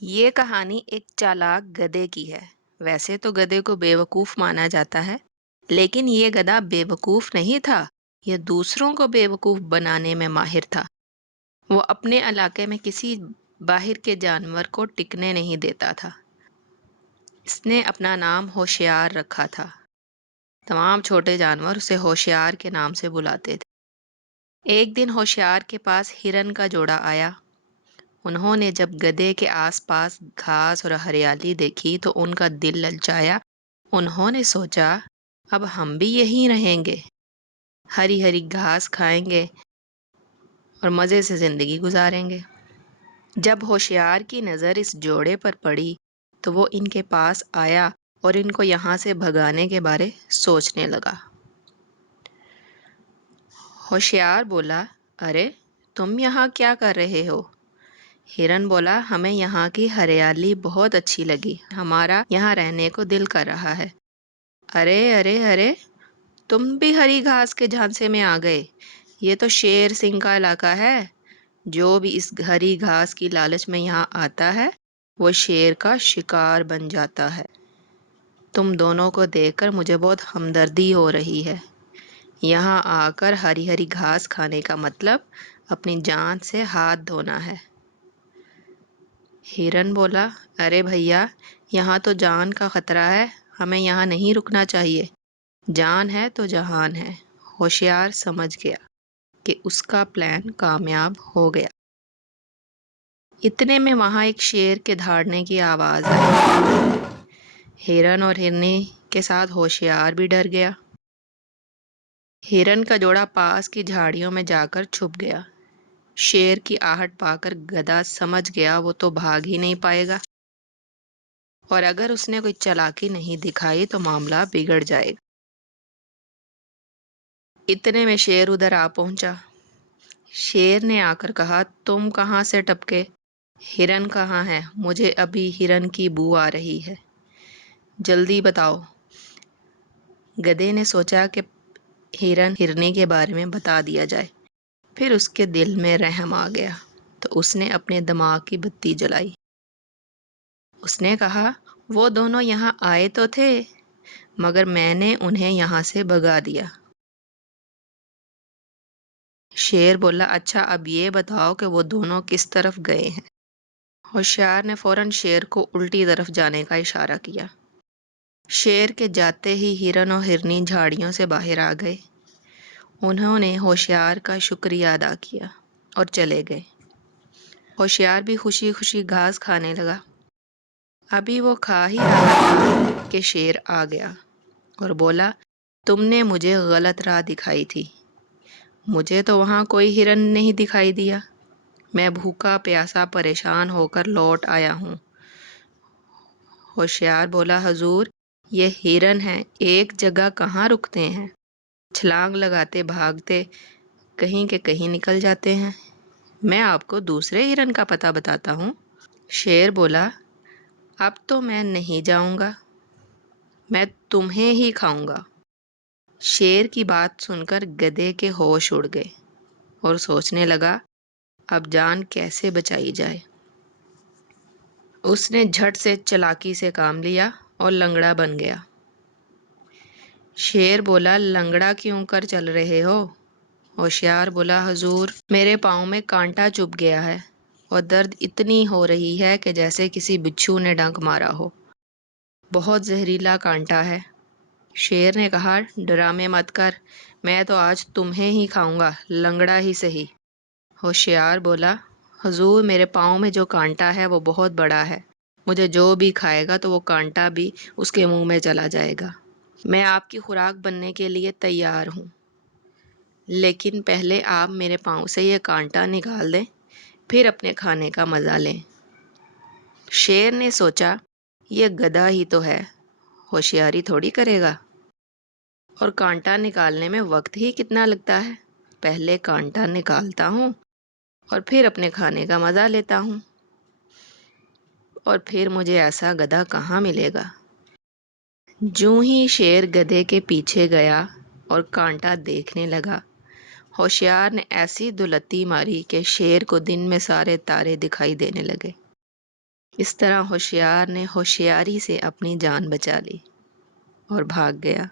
ये कहानी एक चालाक गधे की है। वैसे तो गधे को बेवकूफ माना जाता है, लेकिन ये गधा बेवकूफ नहीं था। ये दूसरों को बेवकूफ बनाने में माहिर था। वो अपने इलाके में किसी बाहर के जानवर को टिकने नहीं देता था। इसने अपना नाम होशियार रखा था। तमाम छोटे जानवर उसे होशियार के नाम से बुलाते थे। एक दिन होशियार के पास हिरन का जोड़ा आया। उन्होंने जब गधे के आसपास घास और हरियाली देखी तो उनका दिल ललचाया। उन्होंने सोचा, अब हम भी यहीं रहेंगे, हरी हरी घास खाएंगे और मज़े से ज़िंदगी गुजारेंगे। जब होशियार की नज़र इस जोड़े पर पड़ी तो वो इनके पास आया और इनको यहाँ से भगाने के बारे सोचने लगा। होशियार बोला, अरे तुम यहाँ क्या कर रहे हो? हिरन बोला, हमें यहाँ की हरियाली बहुत अच्छी लगी, हमारा यहाँ रहने को दिल कर रहा है। अरे अरे अरे, तुम भी हरी घास के झांसे में आ गए। ये तो शेर सिंह का इलाका है। जो भी इस हरी घास की लालच में यहाँ आता है वो शेर का शिकार बन जाता है। तुम दोनों को देखकर मुझे बहुत हमदर्दी हो रही है। यहाँ आकर हरी हरी घास खाने का मतलब अपनी जान से हाथ धोना है। हिरन बोला, अरे भैया, यहाँ तो जान का खतरा है, हमें यहाँ नहीं रुकना चाहिए। जान है तो जहान है। होशियार समझ गया कि उसका प्लान कामयाब हो गया। इतने में वहां एक शेर के दहाड़ने की आवाज आई। हिरन और हिरनी के साथ होशियार भी डर गया। हिरन का जोड़ा पास की झाड़ियों में जाकर छुप गया। शेर की आहट पाकर गधा समझ गया वो तो भाग ही नहीं पाएगा, और अगर उसने कोई चालाकी नहीं दिखाई तो मामला बिगड़ जाएगा। इतने में शेर उधर आ पहुंचा। शेर ने आकर कहा, तुम कहाँ से टपके? हिरन कहाँ है? मुझे अभी हिरन की बू आ रही है, जल्दी बताओ। गधे ने सोचा कि हिरन हिरनी के बारे में बता दिया जाए। फिर उसके दिल में रहम आ गया तो उसने अपने दिमाग की बत्ती जलाई। उसने कहा, वो दोनों यहाँ आए तो थे, मगर मैंने उन्हें यहाँ से भगा दिया। शेर बोला, अच्छा अब ये बताओ कि वो दोनों किस तरफ गए हैं। होशियार ने फौरन शेर को उल्टी तरफ जाने का इशारा किया। शेर के जाते ही हिरन और हिरनी झाड़ियों से बाहर आ गए। उन्होंने होशियार का शुक्रिया अदा किया और चले गए। होशियार भी खुशी खुशी घास खाने लगा। अभी वो खा ही रहा था कि शेर आ गया और बोला, तुमने मुझे गलत राह दिखाई थी। मुझे तो वहाँ कोई हिरन नहीं दिखाई दिया। मैं भूखा प्यासा परेशान होकर लौट आया हूँ। होशियार बोला, हजूर, ये हिरन हैं, एक जगह कहाँ रुकते हैं। छलांग लगाते भागते कहीं के कहीं निकल जाते हैं। मैं आपको दूसरे हिरन का पता बताता हूँ। शेर बोला, अब तो मैं नहीं जाऊंगा, मैं तुम्हें ही खाऊंगा। शेर की बात सुनकर गधे के होश उड़ गए और सोचने लगा, अब जान कैसे बचाई जाए। उसने झट से चालाकी से काम लिया और लंगड़ा बन गया। शेर बोला, लंगड़ा क्यों कर चल रहे हो? होशियार बोला, हजूर, मेरे पाँव में कांटा चुभ गया है और दर्द इतनी हो रही है कि जैसे किसी बिच्छू ने डंक मारा हो। बहुत जहरीला कांटा है। शेर ने कहा, ड्रामे मत कर, मैं तो आज तुम्हें ही खाऊंगा, लंगड़ा ही सही। होशियार बोला, हुजूर, मेरे पाँव में जो कांटा है वो बहुत बड़ा है, मुझे जो भी खाएगा तो वो कांटा भी उसके मुंह में चला जाएगा। मैं आपकी खुराक बनने के लिए तैयार हूँ, लेकिन पहले आप मेरे पाँव से ये कांटा निकाल दें, फिर अपने खाने का मज़ा लें। शेर ने सोचा, ये गधा ही तो है, होशियारी थोड़ी करेगा, और कांटा निकालने में वक्त ही कितना लगता है। पहले कांटा निकालता हूँ और फिर अपने खाने का मज़ा लेता हूँ, और फिर मुझे ऐसा गधा कहाँ मिलेगा। जूं ही शेर गधे के पीछे गया और कांटा देखने लगा, होशियार ने ऐसी दुलत्ती मारी कि शेर को दिन में सारे तारे दिखाई देने लगे। اس طرح ہوشیار نے ہوشیاری سے اپنی جان بچا لی اور بھاگ گیا۔